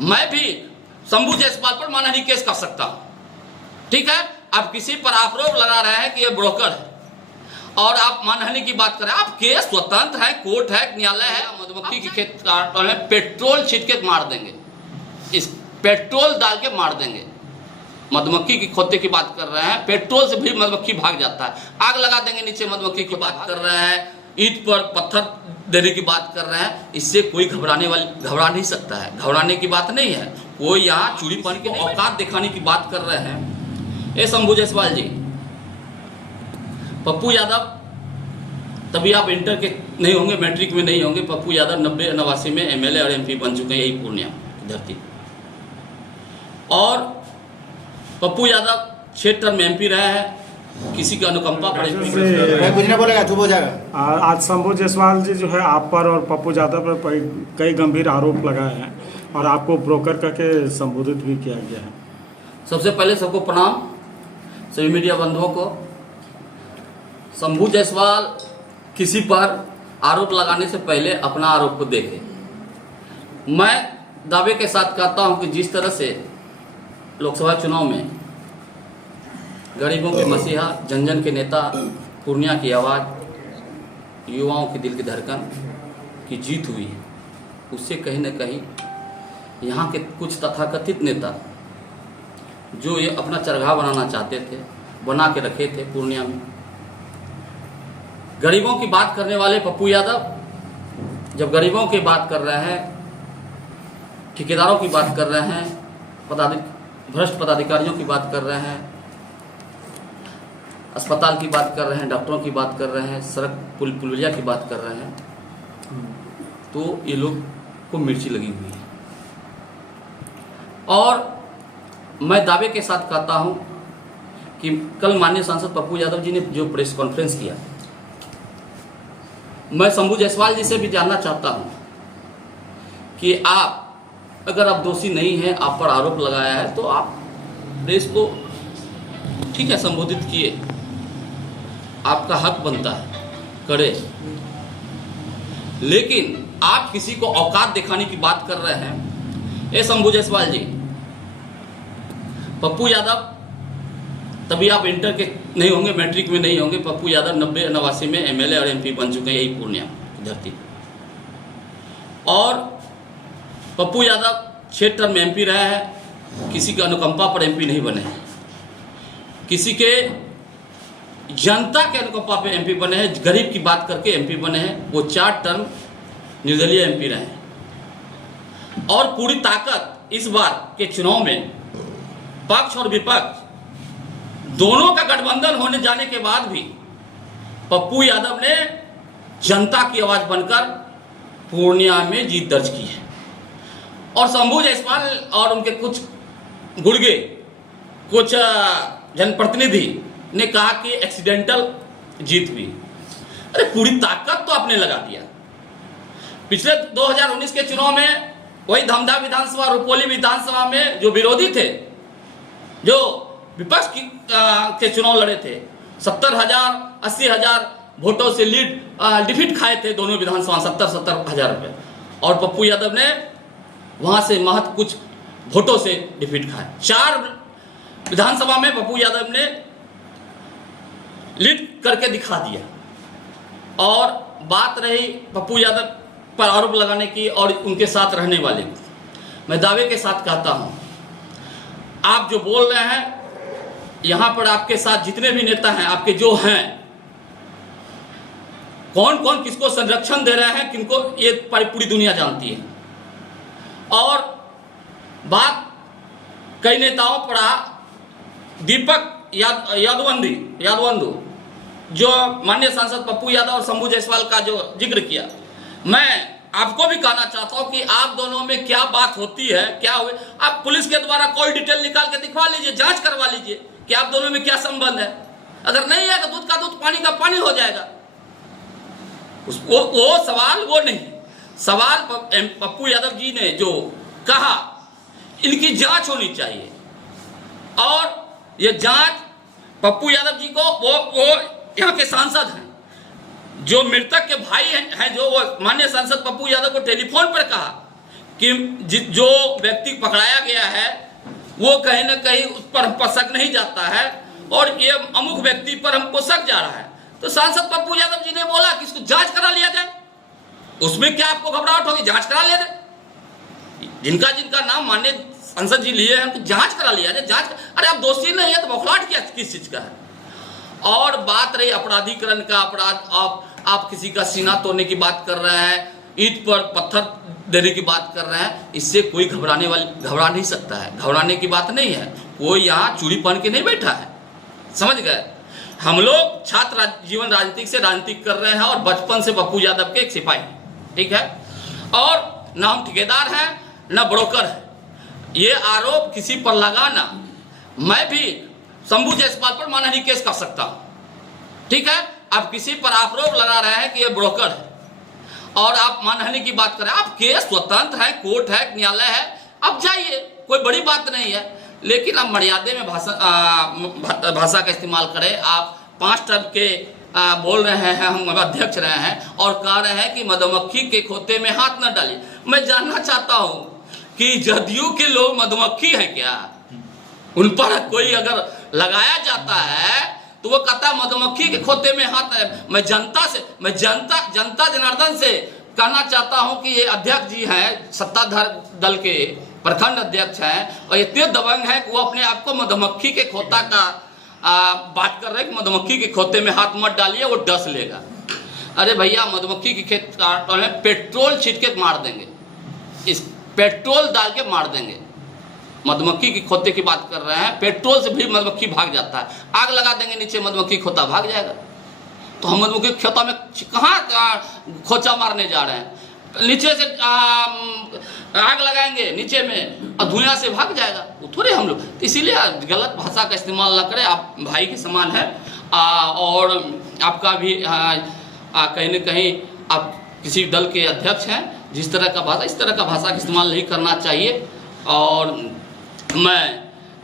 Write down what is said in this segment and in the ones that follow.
मैं भी शंभू जायसवाल पर मानहानि केस कर सकता हूं, ठीक है। अब किसी पर आरोप लगा रहे हैं कि ये ब्रोकर है और आप मानहानि की बात करें, आप केस स्वतंत्र है, कोर्ट है, न्यायालय है। मधुमक्खी की खेत में पेट्रोल छिड़क के मार देंगे, इस पेट्रोल डाल के मार देंगे। मधुमक्खी की खोते की बात कर रहे हैं, पेट्रोल से भी मधुमक्खी भाग जाता है। आग लगा देंगे नीचे, मधुमक्खी की बात कर रहे हैं, ईंट पर पत्थर देने की बात कर रहे हैं। इससे कोई घबरा नहीं सकता है, घबराने की बात नहीं है। कोई यहाँ चूड़ी पहन के औकात दिखाने की बात कर रहे हैं। ये शंभू जायसवाल जी, पप्पू यादव, तभी आप इंटर के नहीं होंगे, मैट्रिक में नहीं होंगे। पप्पू यादव 90-89 में एमएलए और एमपी बन चुके हैं, यही पूर्णिया की धरती। और पप्पू यादव 6 टर्म एमपी रहे हैं, किसी का अनुकंपा पड़े कुछ नहीं बोलेगा, चुप हो जाएगा। आज शंभू जायसवाल जी जो है आप पर और पप्पू यादव पर कई गंभीर आरोप लगाए हैं और आपको ब्रोकर करके संबोधित भी किया गया है। सबसे पहले सबको प्रणाम, सभी मीडिया बंधुओं को। शंभू जायसवाल किसी पर आरोप लगाने से पहले अपना आरोप को देखे। मैं दावे के साथ कहता हूं कि जिस तरह से लोकसभा चुनाव में गरीबों के मसीहा, जन जन के नेता, पूर्णिया की आवाज़, युवाओं की दिल की धड़कन की जीत हुई है, उससे कहीं न कहीं यहाँ के कुछ तथाकथित नेता जो ये अपना चरघा बनाना चाहते थे, बना के रखे थे पूर्णिया में। गरीबों की बात करने वाले पप्पू यादव जब गरीबों की बात कर रहे हैं, ठेकेदारों की बात कर रहे हैं, भ्रष्ट पदाधिकारियों की बात कर रहे हैं, अस्पताल की बात कर रहे हैं, डॉक्टरों की बात कर रहे हैं, सड़क पुलिया की बात कर रहे हैं, तो ये लोग को मिर्ची लगी हुई है। और मैं दावे के साथ कहता हूं कि कल माननीय सांसद पप्पू यादव जी ने जो प्रेस कॉन्फ्रेंस किया, मैं शंभू जायसवाल जी से भी जानना चाहता हूं कि आप अगर आप दोषी नहीं हैं, आप पर आरोप लगाया है, तो आप प्रेस को ठीक है संबोधित किए, आपका हक बनता है, करे। लेकिन आप किसी को औकात दिखाने की बात कर रहे हैं। ये शंभू जायसवाल जी, पप्पू यादव, तभी आप इंटर के नहीं होंगे, मैट्रिक में नहीं होंगे। पप्पू यादव 90-89 में एमएलए और एमपी बन चुके हैं, यही पूर्णिया की धरती। और पप्पू यादव 6 टर्म एमपी रहे हैं, किसी का अनुकंपा पर एमपी नहीं बने हैं, किसी के जनता के अनुकंपा पे एमपी बने हैं, गरीब की बात करके एमपी बने हैं। वो 4 टर्म निर्दलीय एमपी रहे हैं। और पूरी ताकत इस बार के चुनाव में पक्ष और विपक्ष दोनों का गठबंधन होने जाने के बाद भी पप्पू यादव ने जनता की आवाज बनकर पूर्णिया में जीत दर्ज की है। और शंभू जायसवाल और उनके कुछ गुर्गे, कुछ जनप्रतिनिधि ने कहा कि एक्सीडेंटल जीत हुई। अरे पूरी ताकत तो आपने लगा दिया। पिछले 2019 के चुनाव में वही धमधा विधानसभा, रुपौली विधानसभा में जो विरोधी थे, जो विपक्ष के चुनाव लड़े थे, 70,000-80,000 वोटों से डिफीट खाए थे दोनों विधानसभा, 70,000 रुपये। और पप्पू यादव ने वहां से महत कुछ वोटों से डिफीट खाए। 4 विधानसभा में पप्पू यादव ने लीड करके दिखा दिया। और बात रही पप्पू यादव पर आरोप लगाने की और उनके साथ रहने वाले की, मैं दावे के साथ कहता हूं, आप जो बोल रहे हैं, यहां पर आपके साथ जितने भी नेता हैं, आपके जो हैं, कौन कौन किसको संरक्षण दे रहे हैं, किनको, ये पूरी दुनिया जानती है। और बात कई नेताओं पर दीपक यादवंदु, जो माननीय सांसद पप्पू यादव और शंभू जायसवाल का जो जिक्र किया, मैं आपको भी कहना चाहता हूं कि आप दोनों में क्या बात होती है, क्या हुए। आप पुलिस के द्वारा कोई डिटेल निकाल के दिखवा लीजिए, जांच करवा लीजिए कि आप दोनों में क्या संबंध है। अगर नहीं है तो दूध का दूध, पानी का पानी हो जाएगा। वो सवाल वो नहीं, सवाल पप्पू यादव जी ने जो कहा, इनकी जांच होनी चाहिए। और ये जांच पप्पू यादव जी को, वो यहाँ के सांसद हैं, जो मृतक के भाई हैं, जो वो माननीय सांसद पप्पू यादव को टेलीफोन पर कहा कि जो व्यक्ति पकड़ाया गया है वो कहीं ना कहीं उस पर हमको शक नहीं जाता है और ये अमुक व्यक्ति पर हमको शक जा रहा है, तो सांसद पप्पू यादव जी ने बोला कि इसको जांच करा लिया जाए। उसमें क्या आपको घबराहट होगी? जांच करा लिया जाए। जिनका जिनका नाम माननीय सांसद जी लिए हैं उनको जांच करा लिया जाए। जांच, अरे आप दोषी नहीं है तो बौखलाहट क्या किस चीज का है? और बात रही अपराधीकरण का, अपराध आप किसी का सीना तोड़ने की बात कर रहे हैं, ईंट पर पत्थर देने की बात कर रहे हैं, इससे कोई घबरा नहीं सकता है। घबराने की बात नहीं है। कोई यहाँ चूड़ी पहन के नहीं बैठा है, समझ गए? हम लोग छात्र जीवन राजनीतिक से राजनीतिक कर रहे हैं और बचपन से पप्पू यादव के एक सिपाही, ठीक है? और ना हम ठेकेदार हैं ना ब्रोकर है। ये आरोप किसी पर लगाना, मैं भी शंभू जायसवाल पर मानहानि केस कर सकता हूँ, ठीक है? आप किसी पर आरोप लगा रहे हैं कि ये ब्रोकर है और आप मानहानि की बात करें, आप केस स्वतंत्र है, कोर्ट है, न्यायालय है, आप जाइए, कोई बड़ी बात नहीं है। लेकिन आप मर्यादे में भाषा का इस्तेमाल करें। आप 5 टर्म के बोल रहे हैं, हम अध्यक्ष रहे हैं और कह रहे हैं कि मधुमक्खी के खोते में हाथ न डालिए। मैं जानना चाहता हूँ कि जदयू के लोग मधुमक्खी हैं क्या? उन पर कोई अगर लगाया जाता है तो वो कहता है मधुमक्खी के खोते में हाथ है। मैं जनता जनार्दन से कहना चाहता हूं कि ये अध्यक्ष जी हैं, सत्ताधार दल के प्रखंड अध्यक्ष हैं और इतने दबंग हैं कि वो अपने आप को मधुमक्खी के खोता का बात कर रहे हैं कि मधुमक्खी के खोते में हाथ मत डालिए, वो डस लेगा। अरे भैया, मधुमक्खी के खेत में पेट्रोल छीट के मार देंगे, इस पेट्रोल डाल के मार देंगे। मधुमक्खी की खोते की बात कर रहे हैं, पेट्रोल से भी मधुमक्खी भाग जाता है। आग लगा देंगे नीचे, मधुमक्खी खोता भाग जाएगा। तो हम मधुमक्खी खोता में कहाँ खोचा मारने जा रहे हैं? नीचे से आग लगाएंगे नीचे में और धुआं से भाग जाएगा, वो थोड़े हम लोग। तो इसीलिए गलत भाषा का इस्तेमाल ना करें। आप भाई के समान है और आपका भी कहीं ना कहीं आप किसी दल के अध्यक्ष हैं। जिस तरह का भाषा, इस तरह का भाषा का इस्तेमाल नहीं करना चाहिए। और मैं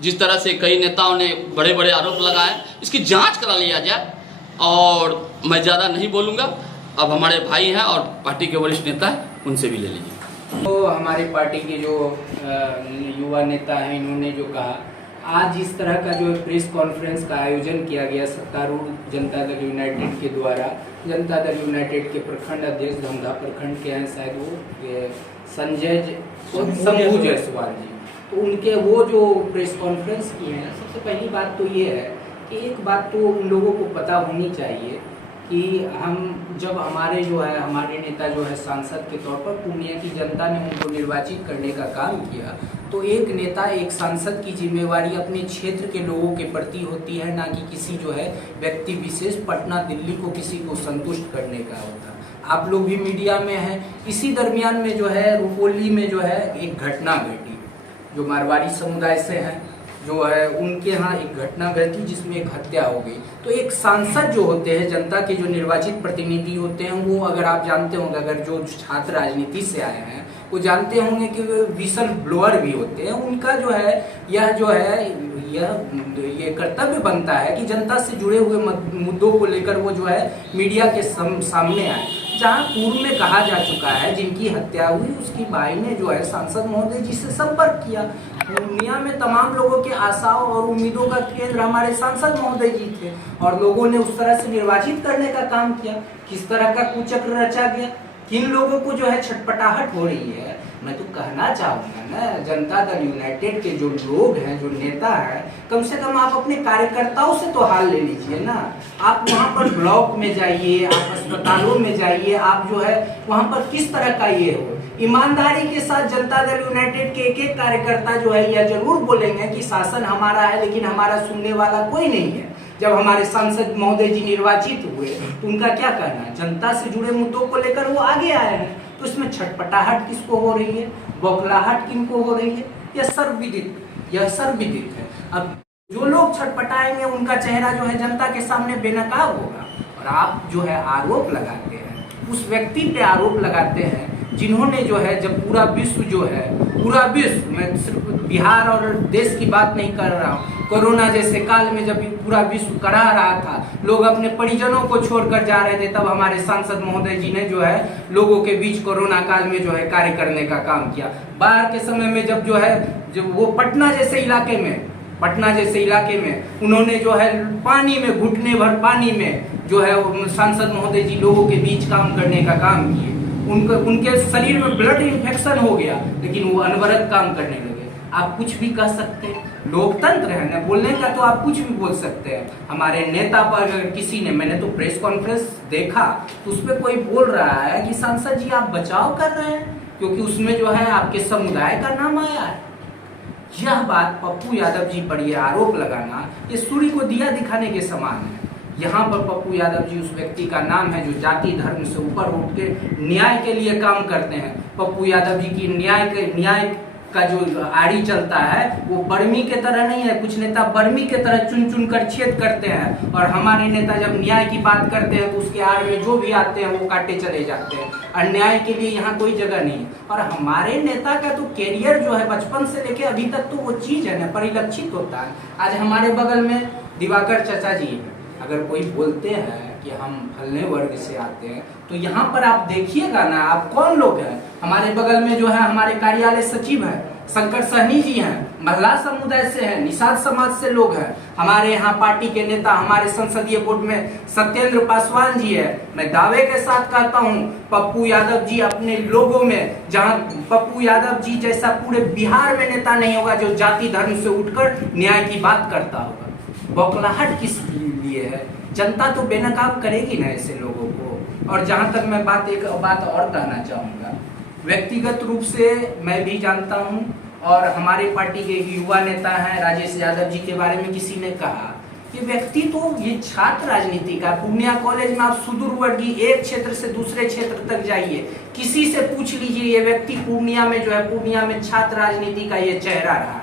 जिस तरह से कई नेताओं ने बड़े बड़े आरोप लगाए, इसकी जांच करा लिया जाए। और मैं ज़्यादा नहीं बोलूँगा, अब हमारे भाई हैं और पार्टी के वरिष्ठ नेता हैं, उनसे भी ले लीजिए। तो हमारे पार्टी के जो युवा नेता हैं, इन्होंने जो कहा, आज इस तरह का जो प्रेस कॉन्फ्रेंस का आयोजन किया गया सत्तारूढ़ जनता दल यूनाइटेड के द्वारा। जनता दल यूनाइटेड के प्रखंड अध्यक्ष धमधा प्रखंड के हैं शायद, वो शंभू जायसवाल जी, तो उनके वो जो प्रेस कॉन्फ्रेंस की है, सबसे पहली बात तो ये है कि एक बात तो उन लोगों को पता होनी चाहिए कि हम जब हमारे नेता जो है सांसद के तौर पर पूर्णिया की जनता ने उनको निर्वाचित करने का काम किया, तो एक नेता, एक सांसद की जिम्मेवारी अपने क्षेत्र के लोगों के प्रति होती है, ना कि किसी जो है व्यक्ति विशेष पटना दिल्ली को किसी को संतुष्ट करने का होता। आप लोग भी मीडिया में हैं। इसी दरमियान में जो है रुपोली में जो है एक घटना घटी, जो मारवाड़ी समुदाय से हैं, जो है उनके यहाँ एक घटना घटी जिसमें एक हत्या हो गई। तो एक सांसद जो होते हैं, जनता के जो निर्वाचित प्रतिनिधि होते हैं, वो अगर आप जानते होंगे, अगर जो छात्र राजनीति से आए हैं वो जानते होंगे कि वो विसल ब्लोअर भी होते हैं। उनका जो है ये कर्तव्य बनता है कि जनता से जुड़े हुए मुद्दों को लेकर वो जो है मीडिया के सामने आए। जहाँ पूर्व में कहा जा चुका है, जिनकी हत्या हुई उसकी भाई ने जो है सांसद महोदय जी से संपर्क किया। पूर्णिया में तमाम लोगों के आशाओं और उम्मीदों का केंद्र हमारे सांसद महोदय जी थे और लोगों ने उस तरह से निर्वाचित करने का काम किया। किस तरह का कुचक्र रचा गया, किन लोगों को जो है छटपटाहट हो रही है। मैं तो कहना चाहूँगा ना, जनता दल यूनाइटेड के जो लोग हैं, जो नेता हैं, कम से कम आप अपने कार्यकर्ताओं से तो हाल ले लीजिए ना। आप वहाँ पर ब्लॉक में जाइए, आप अस्पतालों में जाइए, आप जो है वहाँ पर किस तरह का ये हो, ईमानदारी के साथ जनता दल यूनाइटेड के एक एक कार्यकर्ता जो है यह जरूर बोलेंगे कि शासन हमारा है, लेकिन हमारा सुनने वाला कोई नहीं है। जब हमारे सांसद महोदय जी निर्वाचित हुए तो उनका क्या कहना है, जनता से जुड़े मुद्दों को लेकर वो आगे आए हैं। तो इसमें छटपटाहट किसको हो रही है, बौखलाहट किनको हो रही है, यह सर्वविदित है। अब जो लोग छटपटाएंगे उनका चेहरा जो है जनता के सामने बेनकाब होगा। और आप जो है आरोप लगाते हैं, उस व्यक्ति पे आरोप लगाते हैं जिन्होंने जो है, जब पूरा विश्व जो है, पूरा विश्व, मैं सिर्फ बिहार और देश की बात नहीं कर रहा हूँ, कोरोना जैसे काल में जब पूरा विश्व करा रहा था, लोग अपने परिजनों को छोड़कर जा रहे थे, तब हमारे सांसद महोदय जी ने जो है लोगों के बीच कोरोना काल में जो है कार्य करने का काम किया। बाहर के समय में जब जो है, जब वो पटना जैसे इलाके में उन्होंने जो है पानी में, घुटने भर पानी में जो है सांसद महोदय जी लोगों के बीच काम करने का काम किए। उनके शरीर में ब्लड इन्फेक्शन हो गया, लेकिन वो अनवरत काम करने लगे। आप कुछ भी कह सकते हैं, लोकतंत्र है ना, बोलने का तो आप कुछ भी बोल सकते हैं। हमारे नेता पर अगर किसी ने, मैंने तो प्रेस कॉन्फ्रेंस देखा तो उसमें कोई बोल रहा है कि सांसद जी आप बचाव कर रहे हैं क्योंकि उसमें जो है आपके समुदाय का नाम आया है। यह बात पप्पू यादव जी पर यह आरोप लगाना, ये सूर्य को दिया दिखाने के समान है। यहाँ पर पप्पू यादव जी उस व्यक्ति का नाम है जो जाति धर्म से ऊपर उठ के न्याय के लिए काम करते हैं। पप्पू यादव जी की न्याय का जो आड़ी चलता है वो बर्मी के तरह नहीं है। कुछ नेता बर्मी के तरह चुन चुन कर छेद करते हैं, और हमारे नेता जब न्याय की बात करते हैं तो उसके आड़ में जो भी आते हैं वो काटे चले जाते हैं। अन्याय के लिए यहाँ कोई जगह नहीं। और हमारे नेता का तो कैरियर जो है बचपन से लेके अभी तक तो वो चीज है ना, परिलक्षित होता है। आज हमारे बगल में दिवाकर चाचा जी है, अगर कोई बोलते हैं कि हम फलने वर्ग से आते हैं तो यहाँ पर आप देखिएगा ना, आप कौन लोग हैं। हमारे बगल में जो है हमारे कार्यालय सचिव है शंकर सहनी जी हैं, महिला समुदाय से हैं, निषाद समाज से लोग हैं। हमारे यहाँ पार्टी के नेता, हमारे संसदीय बोर्ड में सत्येंद्र पासवान जी है। मैं दावे के साथ कहता हूँ पप्पू यादव जी अपने लोगों में, जहाँ पप्पू यादव जी जैसा पूरे बिहार में नेता नहीं होगा जो जाति धर्म से उठकर न्याय की बात करता होगा। बौखलाहट किस लिए है? जनता तो बेनकाब करेगी ना ऐसे लोगों को। और जहां तक मैं एक बात और कहना चाहूंगा, व्यक्तिगत रूप से मैं भी जानता हूं, और हमारे पार्टी के युवा नेता हैं राजेश यादव जी के बारे में किसी ने कहा कि व्यक्ति तो ये छात्र राजनीति का, पूर्णिया कॉलेज में आप सुदूरवर्गीय एक क्षेत्र से दूसरे क्षेत्र तक जाइए, किसी से पूछ लीजिए, ये व्यक्ति पूर्णिया में जो है, पूर्णिया में छात्र राजनीति का ये चेहरा रहा।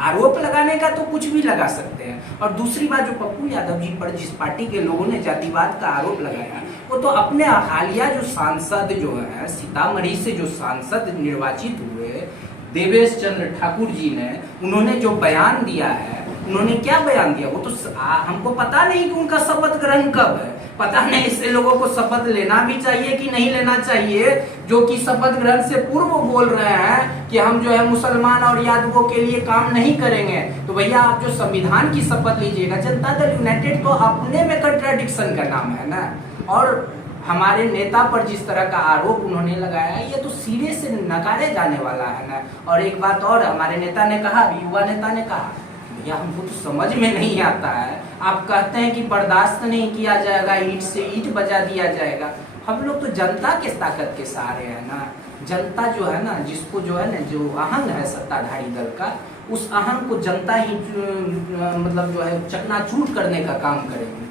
आरोप लगाने का तो कुछ भी लगा सकते हैं। और दूसरी बात, जो पप्पू यादव जी पर जिस पार्टी के लोगों ने जातिवाद का आरोप लगाया, वो तो अपने हालिया जो सांसद जो है, सीतामढ़ी से जो सांसद निर्वाचित हुए देवेश चंद्र ठाकुर जी ने, उन्होंने जो बयान दिया है, उन्होंने क्या बयान दिया? वो तो हमको पता नहीं कि उनका शपथ ग्रहण कब है। पता नहीं ऐसे लोगों को शपथ लेना भी चाहिए कि नहीं लेना चाहिए, जो कि शपथ ग्रहण से पूर्व बोल रहे हैं कि हम जो है मुसलमान और यादवों के लिए काम नहीं करेंगे। तो भैया आप जो संविधान की शपथ लीजिएगा। जनता दल यूनाइटेड तो अपने में कंट्राडिक्शन का नाम है ना। और हमारे नेता पर जिस तरह का आरोप उन्होंने लगाया, ये तो सिरे से नकारे जाने वाला है ना। और एक बात और, हमारे नेता ने कहा, युवा नेता ने कहा, भैया हमको तो समझ में नहीं आता है, आप कहते हैं कि बर्दाश्त नहीं किया जाएगा, ईंट से ईंट बजा दिया जाएगा। हम लोग तो जनता के ताकत के सहारे है ना। जनता जो है ना, जिसको जो है ना, जो अहंग है सत्ताधारी दल का, उस अहंग को जनता ही मतलब जो है चकनाचूर करने का काम करेगी।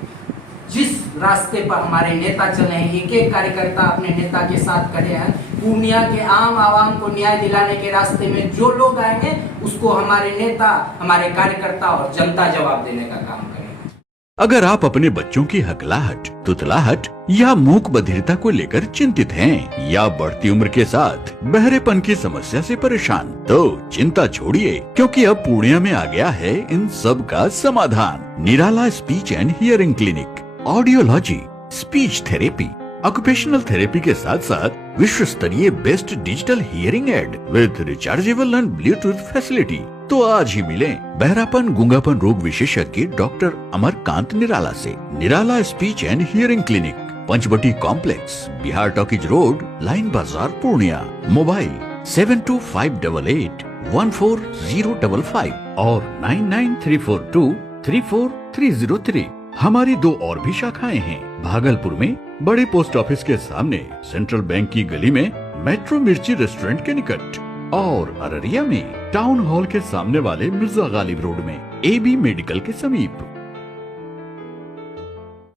जिस रास्ते पर हमारे नेता चले हैं, एक एक कार्यकर्ता अपने नेता के साथ खड़े हैं, पूर्णिया के आम आवाम को न्याय दिलाने के रास्ते में जो लोग आएंगे, उसको हमारे नेता, हमारे कार्यकर्ता और जनता जवाब देने का काम करेंगे। अगर आप अपने बच्चों की हकलाहट, तुतलाहट या मूक बधिरता को लेकर चिंतित हैं, या बढ़ती उम्र के साथ बहरेपन की समस्या से परेशान, तो चिंता छोड़िए, क्योंकि अब पूर्णिया में आ गया है इन सब का समाधान। Nirala speech and hearing clinic, audiology, speech therapy, occupational therapy के साथ साथ विश्व स्तरीय best digital hearing aid with rechargeable and Bluetooth facility. तो आज ही मिलें बहरापन गूंगापन रोग विशेषज्ञ डॉक्टर अमरकांत निराला से। Nirala speech and hearing clinic, Panchavati complex, Bihar talkies road, line Bazar, Purnia. Mobile 7258814055 और 9934234303। हमारी 2 और भी शाखाएं हैं। भागलपुर में बड़े पोस्ट ऑफिस के सामने, सेंट्रल बैंक की गली में, मेट्रो मिर्ची रेस्टोरेंट के निकट, और अररिया में टाउन हॉल के सामने वाले मिर्जा गालिब रोड में AB मेडिकल के समीप।